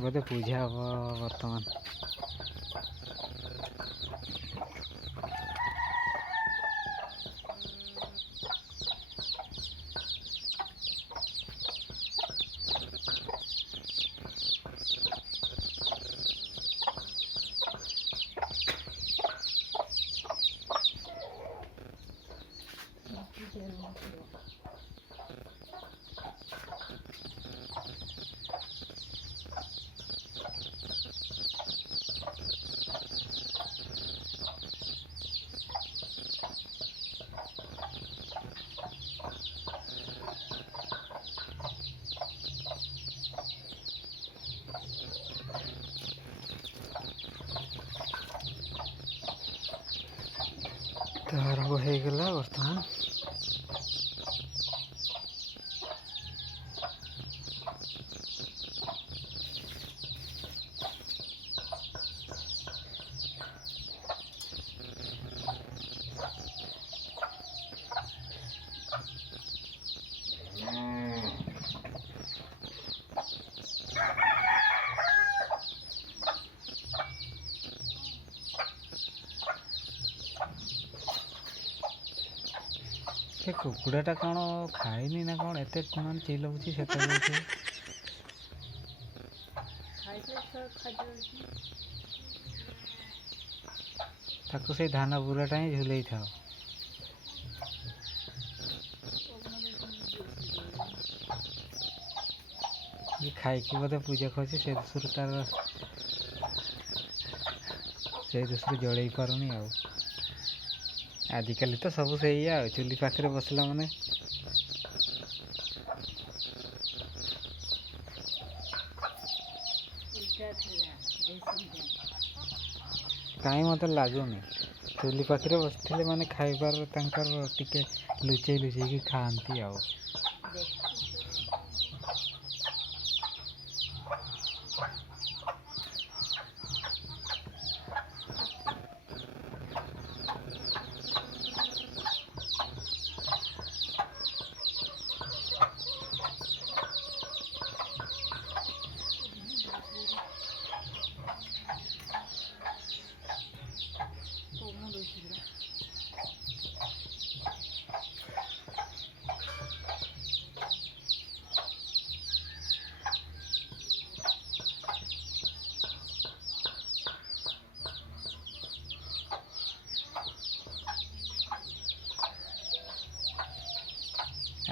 बोधे पूजा हम बर्तमान तो आरंभ हो गला बर्तमान से कुकुड़ाटा कौन खाइनी ना कौन एत मान चिल्लाऊँगी से ताको से धान बुराटा ही झुले था ये खाई बोधे पूजा खोजी से दूसर तार से दूसर जड़े पारुनी आजिकल तो सब से चुली पाखे बसला माने कहीं मत लगुनि चुली पाखे बसते माने खाइबार टिके लुचे लुचे खाती आ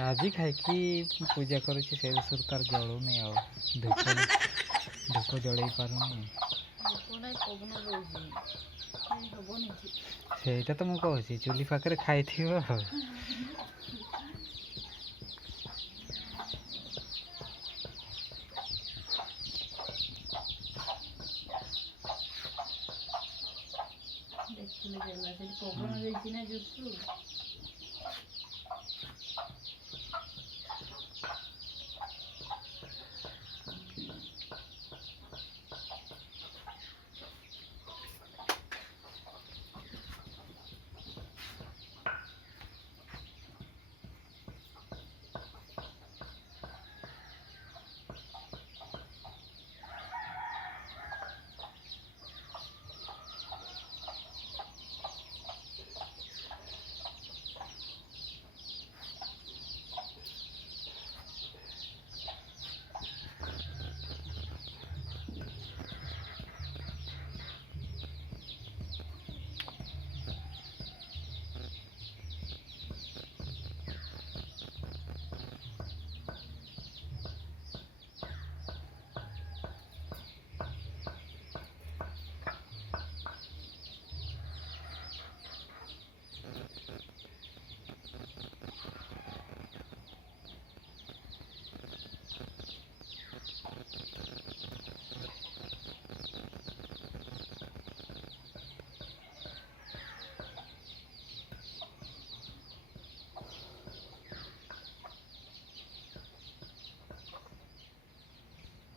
आज खाई पूजा कर तार जलू नहीं धूप धूप जल पारुनी से तो मुझे चुली पाखे खाई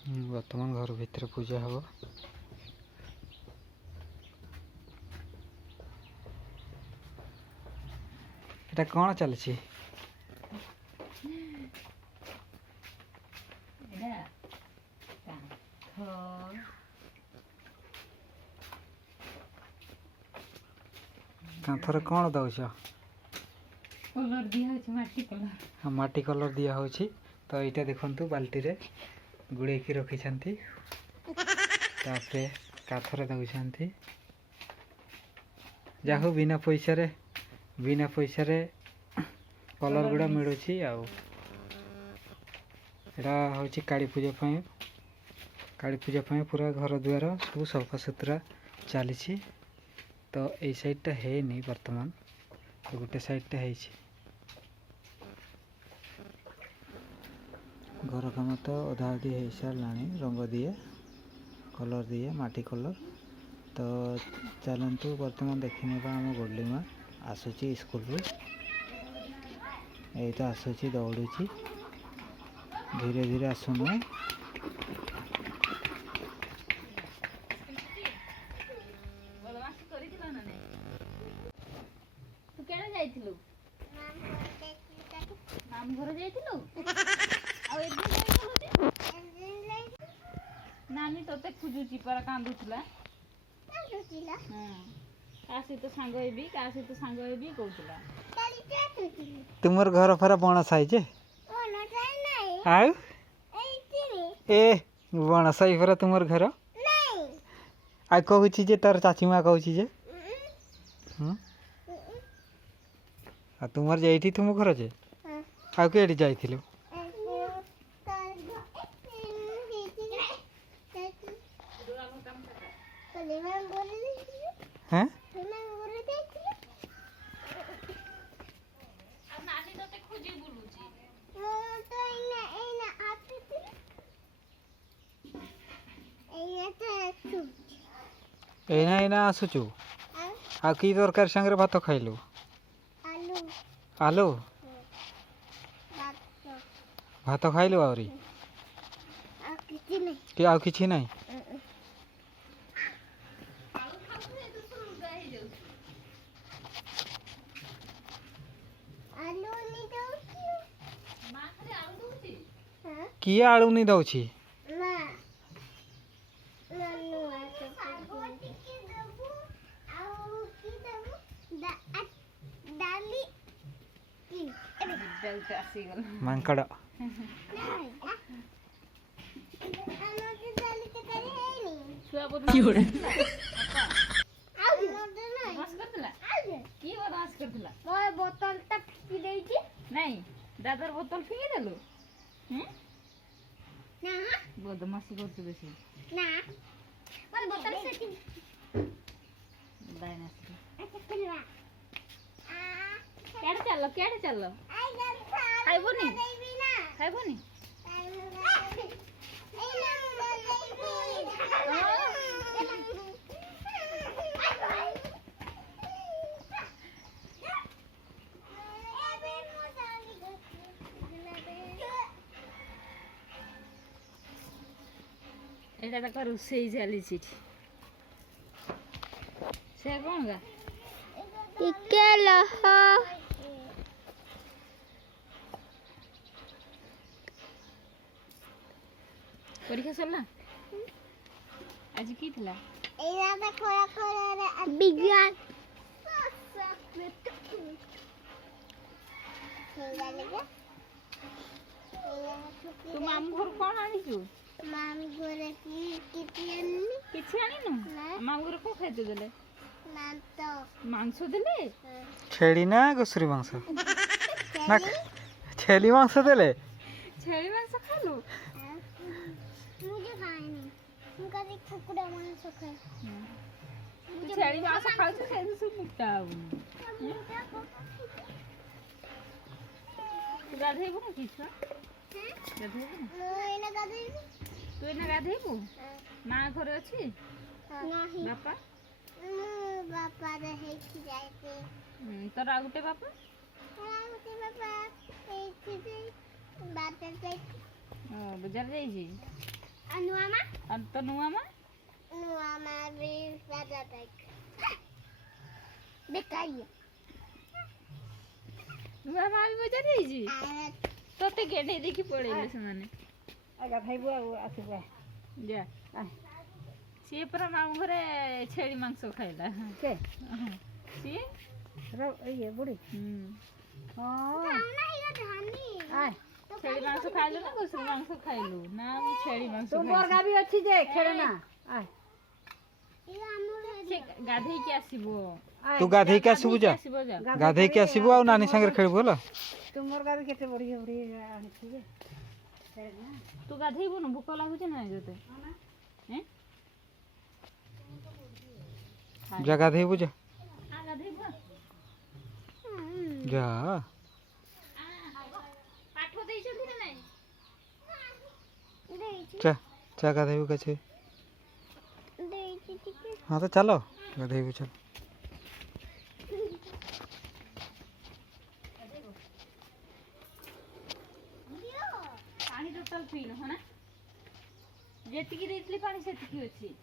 बर्तमान घर भीतर पूजा हम एटा कौन चलछि कांथरे कौन दौच कलर दिया होची माटी कलर माटी कलर दिया होची तो यहाँ देखु बाल्टी रे गुड़े की रखी काथरे दौरान जाहु बिना पैसा रे कलर गुड़ा मिलूँ आउ यहाँ हूँ काली पूजा पूरा घर द्वार सब सफा सुतरा चली तो यही साइडटा है नहीं वर्तमान तो गोटे साइडटा है घर काम तो अधा अधी हो सारा रंग दिए कलर दिए माटी कलर तो चलतु बर्तमान देखने आम गोडली माँ आसूची स्कूल यही तो आसूची दौड़ुची धीरे धीरे आसुना नानी तोते खोजुची पर कांदुथला कासी तो सांग हेबी कासी तो सांग हेबी कहूतला तुमर घर फरा बण साई जे आउ ए बण साई फरा तुमर घर आ कहूची जे तार चाची माँ कहूची जे आ तुमर जेठी तुम घर जे आ केडी जाइथिलु हैं एना आसुचु आ की तरकारी संगे भात खाइलु आलू भात खाइलु आउरी कि आउ किछि नहीं किए आलू नहीं दौची मांकड़ दादर बोतल फेंकी देलु बदमाशी करते बेसी बोतल केड़े चल खाइबनी एटा तक रोसई चली से कौन गा परीक्षा सरला आज की थिला विज्ञान तू मामू घर कौन आनिचु मामी गोरे किछि आनिनु मामू घर को खाइते देले मांस देले छेड़ी ना घुसरी मांस ना छेली मांस देले छेली मांस खालु मुझे खानी मुझे एक कुकुड़ा मांस खाए तू छेली मांस खाउ से सब मुक्ता गाधेबु ना किछ गाधेबु एना गाधेबु तू एना गाधेबु मां घर अछि नाही बापा बापा रहे कि जाते तोर आगुटे बापा बाजार जाइए अनुआमा तो नुआमा भी बाजार बेकारी नुआमा भी बाजार जाइए तोते गेडे देखी पड़ेले से माने आगा खाइबो आ आसीबा ଯା ସିଏ ପରା ମାମୁଁ ଘରେ ଛେଳି ମାଂସ ଖାଇଲା କେ ସିଏ ଇଏ ବୁଢ଼ୀ ହଁ ଆଏ ଛେଳି ମାଂସ ଖାଇଲୁ ନା ଘୁଷୁରି ମାଂସ ଖାଇଲୁ ନା ମୁଁ ଛେଳି ମାଂସ ତୁମର ଗା ବି ଅଛି ଯେ ଖେଳେ ନା ଆଏ ସେ ଗାଧେଇକି ଆସିବ ତୁ ଗାଧେଇକି ଆସିବୁ ଯା ଗାଧେଇକି ଆସିବୁ ଆଉ ନାନୀ ସାଙ୍ଗରେ ଖେଳିବୁ ହେଲା ତୁମର ଗା ବି କେତେ ବଢ଼ିଆ ବଢ଼ିଆ ଆଣିଛି ଯେ ଖେଳେ ନା ତୁ ଗାଧେଇବୁନୁ ଭୋକ ଲାଗୁଛି ନା ତୋତେ ଯା ଗାଧେଇବୁ ଯା ଗାଧେଇବୁ ଯା ପାଠ ଦେଇଛନ୍ତି ନା ନାଇଁ ଚା ଚା ଗାଧେଇବୁ କିଛି हाँ तो चलो गधेबू चल पानी टोटल पीन है ना जेतिकी देइतली पानी सेतिकी अछि